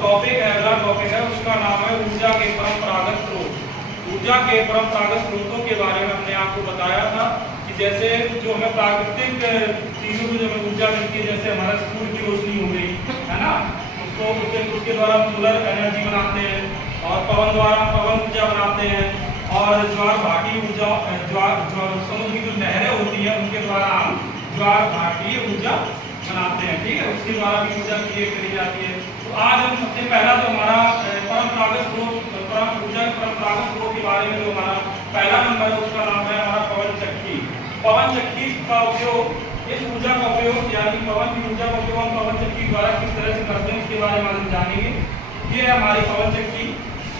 Topic है, अगला topic है, उसका नाम है ऊर्जा के परंपरागत स्रोत। ऊर्जा के परंपरागत स्रोतों के बारे में हमने आपको बताया था कि जैसे जो हमें प्राकृतिक चीजों से जो हमें ऊर्जा मिलती है, जैसे हमारा सूर्य की रोशनी हो गई है ना, उसके द्वारा हम सोलर एनर्जी बनाते हैं, और पवन द्वारा हम पवन ऊर्जा बनाते हैं, और ज्वार भाटी ऊर्जा समुद्र की जो नहरें होती हैं उनके द्वारा हम ज्वार भाटी ऊर्जा बनाते हैं। ठीक है, उसके द्वारा भी ऊर्जा क्रिएट करी जाती है। तो आज हम सबसे पहला जो हमारा परंपरागत स्रोत ऊर्जा के परंपरागत स्रोत के बारे में जो हमारा पहला नंबर है उसका नाम है हमारा पवन चक्की। पवन चक्की का उपयोग, इस ऊर्जा का उपयोग यानी पवन की ऊर्जा का उपयोग हम पवन चक्की द्वारा किस तरह से करते हैं उसके बारे में हम जानेंगे। ये है हमारी पवन चक्की।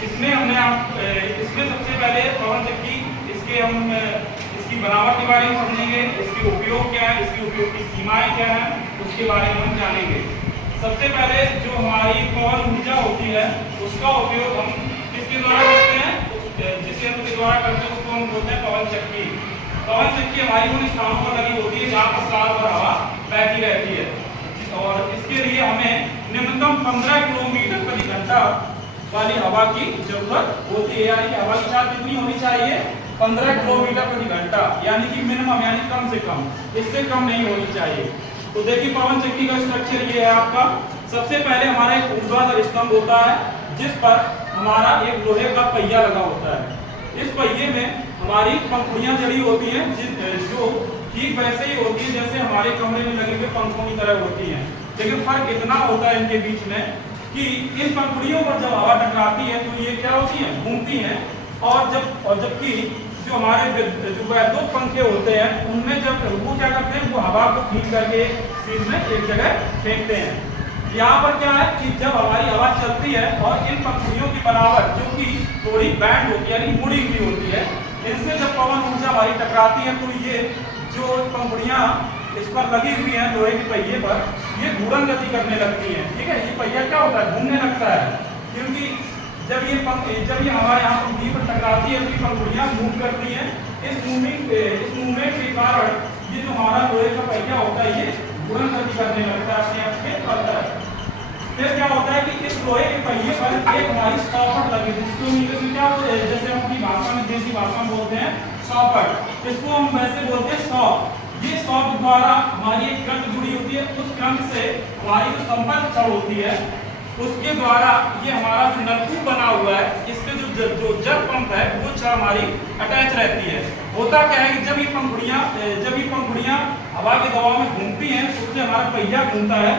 इसमें इसमें सबसे पहले पवन चक्की इसकी बनावट के बारे में समझेंगे, इसके उपयोग क्या है, इसके उपयोग की सीमाएं क्या है, उसके बारे में हम जानेंगे। सबसे पहले जो हमारी पवन ऊर्जा होती है उसका उपयोग हम किसके द्वारा करते हैं, जिस यंत्र के द्वारा करते हैं उसको हम बोलते हैं पवन चक्की। पवन चक्की हमारी उन स्थानों पर लगी होती है जहाँ पर साल भर हवा बहती रहती है, और इसके लिए हमें निम्नतम 15 किलोमीटर प्रति घंटा वाली हवा की जरूरत होती है। यानी कि हवा की चाल कितनी होनी चाहिए, 15 किलोमीटर प्रति घंटा, यानी कि मिनिमम यानी कम से कम, इससे कम नहीं होनी चाहिए। तो देखिए पवन चक्की का स्ट्रक्चर ये है आपका। सबसे पहले हमारा एक ऊर्ध्वाधर स्तंभ होता है जिस पर हमारा एक लोहे का पहिया लगा होता है। इस पहिए में हमारी पंखुड़ियां जड़ी होती हैं जो ठीक वैसे ही होती है जैसे हमारे कमरे में लगे हुए पंखों की तरह होती हैं, लेकिन फर्क इतना होता है इनके बीच में कि इन पंखुड़ियों पर जब हवा टकराती है तो ये क्या होती हैं, घूमती हैं, और जबकि जो हमारे जो वैद्युत पंखे होते हैं उनमें जब वो क्या करते हैं, वो हवा को खींच करके सीध में एक जगह फेंकते हैं। यहाँ पर क्या है कि जब हमारी हवा चलती है और इन पंखुड़ियों की बनावट जो कि थोड़ी बैंड होती है यानी मुड़ी हुई होती है, इनसे जब पवन ऊर्जा हमारी टकराती है तो ये जो पंखुड़ियाँ इस पर लगी हुई हैं लोहे के पहिए पर, ये घूर्णन गति करने लगती हैं। ठीक है, ये पहिया क्या होता है, घूमने लगता है, क्योंकि जब ये हमारे यहाँ पंखुड़ी पर टकराती है तो ये पंखुड़ियाँ मूव करती हैं। इस मूवमेंट के कारण ये जो हमारा लोहे का पहिया होता है ये घूर्णन गति करने लगता है, अपने आप से चलता है। फिर क्या होता है कि इस लोहे के पहिए पर एक हमारी सॉकेट लगी, जिसको इंग्लिश में क्या बोलते हैं, जैसे हम अपनी भाषा में देसी भाषा में बोलते हैं सॉकेट, इसको हम वैसे बोलते हैं सॉक। ये सॉक द्वारा हमारी एक करंट जुड़ी होती है, उस करंट से हमारी जो संपर्क छड़ होती है उसके द्वारा ये हमारा जो नलकूप बना हुआ है इसके जो जल पंप है वो छड़ हमारी अटैच रहती है। होता क्या है कि जब ये पंखुड़ियाँ हवा के दबाव में घूमती हैं उससे हमारा पहिया घूमता है।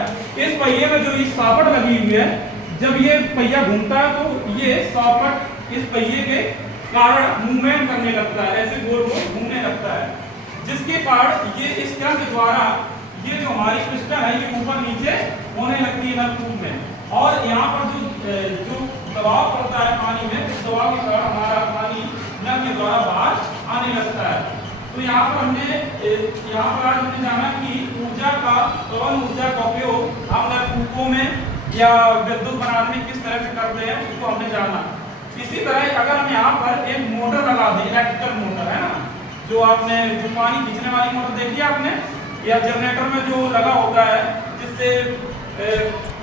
इस पहिए में जो ये सॉकेट लगी हुई है, जब ये पहिया घूमता है तो ये सॉकेट इस पहिए के कारण मूवमेंट करने लगता है, ऐसे गोल गोल घूमने लगता है, जिसके कारण ये इस करंट द्वारा ये जो हमारी पिस्टन है ये ऊपर नीचे होने लगती है नलकूप में, और यहाँ पर जो दबाव पड़ता है पानी में, उस दबाव के कारण हमारा पानी नल के द्वारा बाहर आने लगता है। तो यहाँ पर आज हमने जाना कि पवन ऊर्जा का उपयोग हम नलकूपों में या विद्युत बनाने में किस तरह से करते हैं उसको हमने जाना। इसी तरह अगर हम यहाँ पर एक मोटर लगा दें, इलेक्ट्रिकल मोटर है ना, जो पानी खींचने वाली मोटर देखी आपने, या जनरेटर में जो लगा होता है जिससे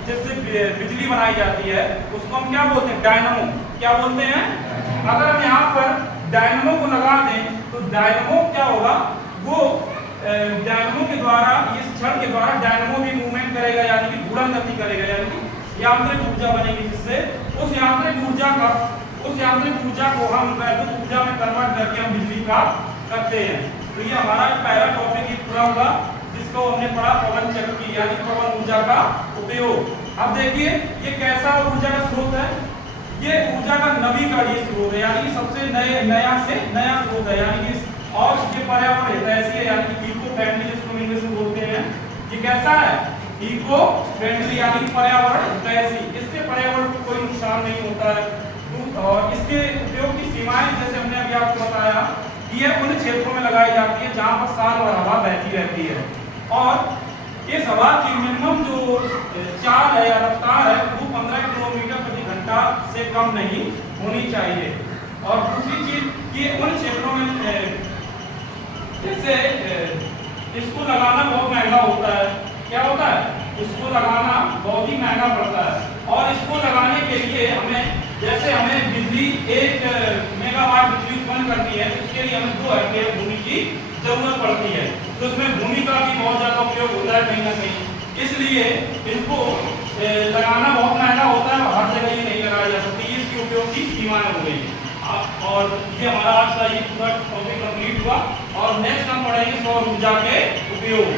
बिजली बनाई जाती है, उसको हम क्या बोलते हैं, डायनामो। क्या बोलते हैं? अगर हम यहाँ पर डायनामो को लगा दें तो डायनामो क्या होगा, वो डायनामो के द्वारा, इस छड़ के द्वारा डायनामो भी मूवमेंट करेगा, यानी कि घूर्णन गति करेगा, यानी कि यांत्रिक ऊर्जा बनेगी, जिससे उस यांत्रिक ऊर्जा को हम वैद्युत ऊर्जा में कन्वर्ट करके हम बिजली प्राप्त करते हैं। तो ये हमारा पहला टॉपिक ही पूरा हुआ जिसको हमने पढ़ा पवन चक्की यानी पवन ऊर्जा का उपयोग। अब देखिए ये कैसा ऊर्जा का स्रोत है, ये ऊर्जा का नवीकरणीय स्रोत है, यानी कि सबसे नया स्रोत है, यानी कि और ये पर्यावरण हितैषी है, यानी कि इको फ्रेंडली जिसको इंग्लिश में बोलते हैं। ये कैसा है, इको फ्रेंडली यानी पर्यावरण हितैषी, इससे पर्यावरण को कोई नुकसान नहीं होता है। और इसके उपयोग की सीमाएं जैसे हमने अभी आपको बताया, ये उन क्षेत्रों में लगाई जाती है जहां पर साल भर हवा बहती रहती है, और इस हवा की मिनिमम जो चाल है या रफ्तार है वो 15 किलोमीटर प्रति घंटा से कम नहीं होनी चाहिए। और दूसरी चीज ये उन क्षेत्रों में जैसे इसको लगाना बहुत महंगा होता है। क्या होता है? इसको लगाना बहुत ही महंगा पड़ता है, और इसको हमें 2 हेक्टेयर भूमि की जरूरत पड़ती है, तो उसमें भूमि का भी बहुत ज्यादा उपयोग होता है कहीं ना कहीं, इसलिए इनको लगाना बहुत महंगा होता है और हर जगह ये नहीं लगाया जा सकती, इसके उपयोग की सीमाएं हो गई। और ये हमारा आज का ये पूरा टॉपिक कंप्लीट हुआ और नेक्स्ट हम पढ़ेंगे सौर ऊर्जा के उपयोग।